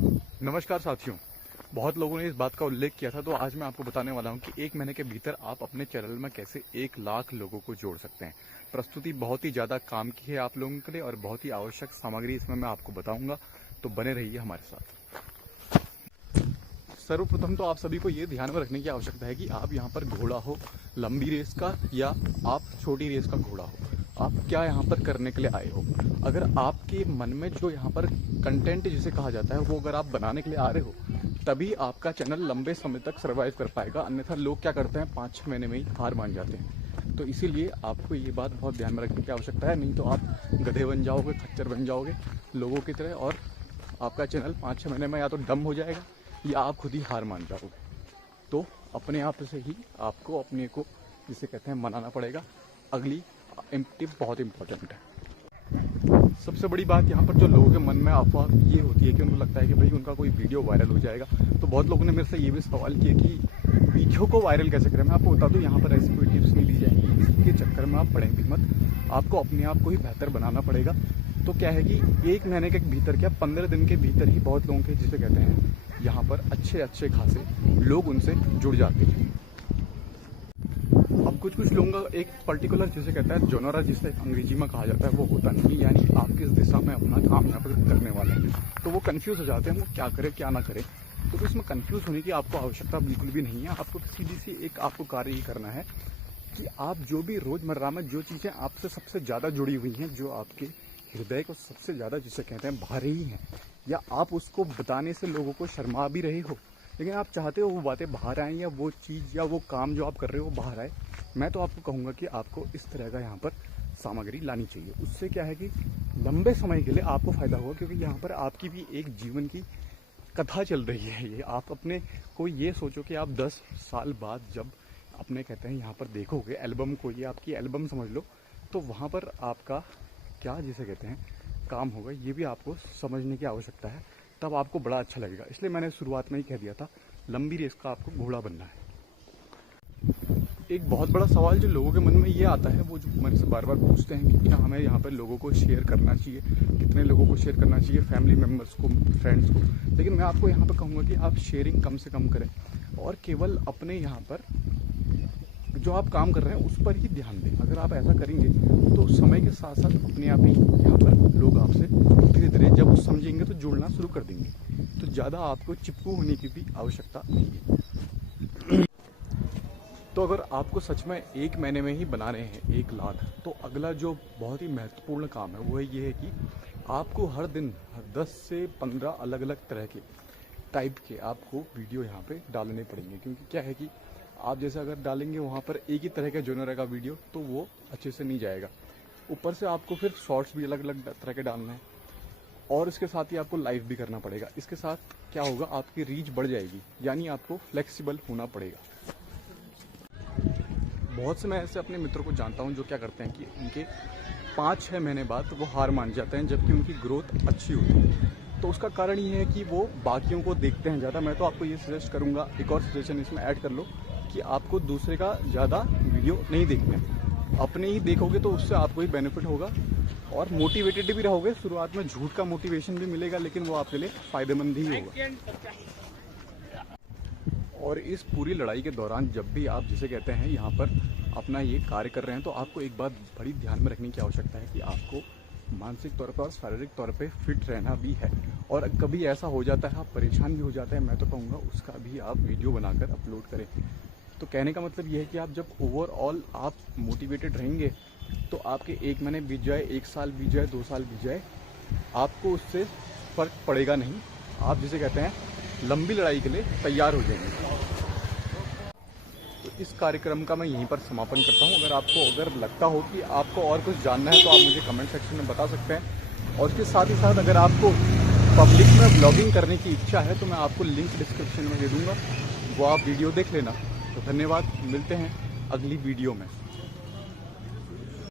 नमस्कार साथियों, बहुत लोगों ने इस बात का उल्लेख किया था, तो आज मैं आपको बताने वाला हूं कि 1 महीने के भीतर आप अपने चैनल में कैसे 1 लाख लोगों को जोड़ सकते हैं। प्रस्तुति बहुत ही ज़्यादा काम की है आप लोगों के लिए और बहुत ही आवश्यक सामग्री इसमें मैं आपको बताऊंगा, तो बने रहिए हमारे साथ। सर्वप्रथम तो आप सभी को ये ध्यान में रखने की आवश्यकता है कि आप यहाँ पर घोड़ा हो लंबी रेस का या आप छोटी रेस का घोड़ा हो, आप क्या यहाँ पर करने के लिए आए हो। अगर आपके मन में जो यहाँ पर कंटेंट जिसे कहा जाता है वो अगर आप बनाने के लिए आ रहे हो, तभी आपका चैनल लंबे समय तक सर्वाइव कर पाएगा। अन्यथा लोग क्या करते हैं, 5-6 महीने में ही हार मान जाते हैं। तो इसीलिए आपको ये बात बहुत ध्यान में रखने की आवश्यकता है, नहीं तो आप गधे बन जाओगे, खच्चर बन जाओगे लोगों की तरह, और आपका चैनल 5-6 महीने में या तो डम हो जाएगा या आप खुद ही हार मान जाओगे। तो अपने आप से ही आपको अपने को जिसे कहते हैं मनाना पड़ेगा। अगली टिप बहुत इंपॉर्टेंट है। सबसे बड़ी बात यहाँ पर जो लोगों के मन में अफवाह ये होती है कि उनको लगता है कि भाई उनका कोई वीडियो वायरल हो जाएगा। तो बहुत लोगों ने मेरे से ये भी सवाल किया कि वीडियो को वायरल कैसे करें। मैं आपको बता दूँ, यहाँ पर ऐसी कोई टिप्स नहीं दी जाएंगी, इसके चक्कर में आप पड़ेंगे मत। आपको अपने आप को ही बेहतर बनाना पड़ेगा। तो क्या है कि 1 महीने के भीतर क्या 15 दिन के भीतर ही बहुत लोगों के जिसे कहते हैं यहाँ पर अच्छे खासे लोग उनसे जुड़ जाते हैं। अब कुछ लोगों का एक पर्टिकुलर जिसे कहता है जोनरा, जिसे अंग्रेजी में कहा जाता है, वो होता नहीं, यानी आप किस दिशा में अपना काम यहाँ पर करने वाले हैं। तो वो कंफ्यूज हो जाते हैं, वो क्या करे क्या ना करे। तो इसमें कंफ्यूज होने की आपको आवश्यकता बिल्कुल भी नहीं है। आपको सीधी सी एक आपको कार्य ही करना है कि आप जो भी रोजमर्रा में जो चीज़ें आपसे सबसे ज़्यादा जुड़ी हुई हैं, जो आपके हृदय को सबसे ज़्यादा जिसे कहते हैं भा रही हैं, या आप उसको बताने से लोगों को शर्मा भी रही हो, लेकिन आप चाहते हो वो बातें बाहर आएँ या वो चीज़ या वो काम जो आप कर रहे हो वो बाहर आए, मैं तो आपको कहूँगा कि आपको इस तरह का यहाँ पर सामग्री लानी चाहिए। उससे क्या है कि लंबे समय के लिए आपको फ़ायदा होगा, क्योंकि यहाँ पर आपकी भी एक जीवन की कथा चल रही है। ये आप अपने को ये सोचो कि आप 10 साल बाद जब अपने कहते हैं यहाँ पर देखोगे एल्बम को, ये आपकी एल्बम समझ लो, तो वहाँ पर आपका क्या जिसे कहते हैं काम होगा, ये भी आपको समझने की आवश्यकता है। तब आपको बड़ा अच्छा लगेगा। इसलिए मैंने शुरुआत में ही कह दिया था, लंबी रेस का आपको घोड़ा बनना है। एक बहुत बड़ा सवाल जो लोगों के मन में ये आता है, वो जो मेरे से बार बार पूछते हैं कि क्या हमें यहाँ पर लोगों को शेयर करना चाहिए, कितने लोगों को शेयर करना चाहिए, फैमिली मेम्बर्स को, फ्रेंड्स को। लेकिन मैं आपको यहाँ पर कहूँगा कि आप शेयरिंग कम से कम करें और केवल अपने यहाँ पर जो आप काम कर रहे हैं उस पर ही ध्यान दें। अगर आप ऐसा करेंगे तो समय के साथ साथ अपने आप ही यहाँ पर लोग आपसे धीरे धीरे जब वो समझेंगे तो जुड़ना शुरू कर देंगे। तो ज़्यादा आपको चिपकू होने की भी आवश्यकता नहीं है। तो अगर आपको सच में 1 महीने में ही बना रहे हैं 1 लाख, तो अगला जो बहुत ही महत्वपूर्ण काम है वो ये है कि आपको हर दिन 10 से 15 अलग अलग तरह के टाइप के आपको वीडियो यहाँ पे डालने पड़ेंगे। क्योंकि क्या है कि आप जैसे अगर डालेंगे वहाँ पर एक ही तरह के जोनर का वीडियो, तो वो अच्छे से नहीं जाएगा। ऊपर से आपको फिर शॉर्ट्स भी अलग अलग तरह के डालना है, और इसके साथ ही आपको लाइव भी करना पड़ेगा। इसके साथ क्या होगा, आपकी रीच बढ़ जाएगी, यानी आपको फ्लेक्सिबल होना पड़ेगा। बहुत से मैं ऐसे अपने मित्रों को जानता हूँ जो क्या करते हैं कि उनके 5-6 महीने बाद वो हार मान जाते हैं, जबकि उनकी ग्रोथ अच्छी होती है। तो उसका कारण ये है कि वो बाकियों को देखते हैं ज़्यादा। मैं तो आपको ये सजेस्ट करूँगा, एक और सजेशन इसमें ऐड कर लो, कि आपको दूसरे का ज़्यादा वीडियो नहीं देखना है। अपने ही देखोगे तो उससे आपको ही बेनिफिट होगा और मोटिवेटेड भी रहोगे। शुरुआत में झूठ का मोटिवेशन भी मिलेगा, लेकिन वो आपके लिए फ़ायदेमंद ही होगा। और इस पूरी लड़ाई के दौरान जब भी आप जिसे कहते हैं यहाँ पर अपना ये कार्य कर रहे हैं, तो आपको एक बात बड़ी ध्यान में रखने की आवश्यकता है कि आपको मानसिक तौर पर और शारीरिक तौर पे फिट रहना भी है। और कभी ऐसा हो जाता है आप परेशान भी हो जाते हैं, मैं तो कहूँगा उसका भी आप वीडियो बनाकर अपलोड करें। तो कहने का मतलब ये है कि आप जब ओवरऑल आप मोटिवेटेड रहेंगे, तो आपके 1 महीने बीत जाए, 1 साल बीत जाए, 2 साल बीत जाए, आपको उससे फ़र्क पड़ेगा नहीं। आप जिसे कहते हैं लंबी लड़ाई के लिए तैयार हो जाएंगे। तो इस कार्यक्रम का मैं यहीं पर समापन करता हूं। अगर आपको लगता हो कि आपको और कुछ जानना है, तो आप मुझे कमेंट सेक्शन में बता सकते हैं। और इसके साथ ही साथ अगर आपको पब्लिक में ब्लॉगिंग करने की इच्छा है, तो मैं आपको लिंक डिस्क्रिप्शन में दे दूँगा, वो आप वीडियो देख लेना। तो धन्यवाद, मिलते हैं अगली वीडियो में।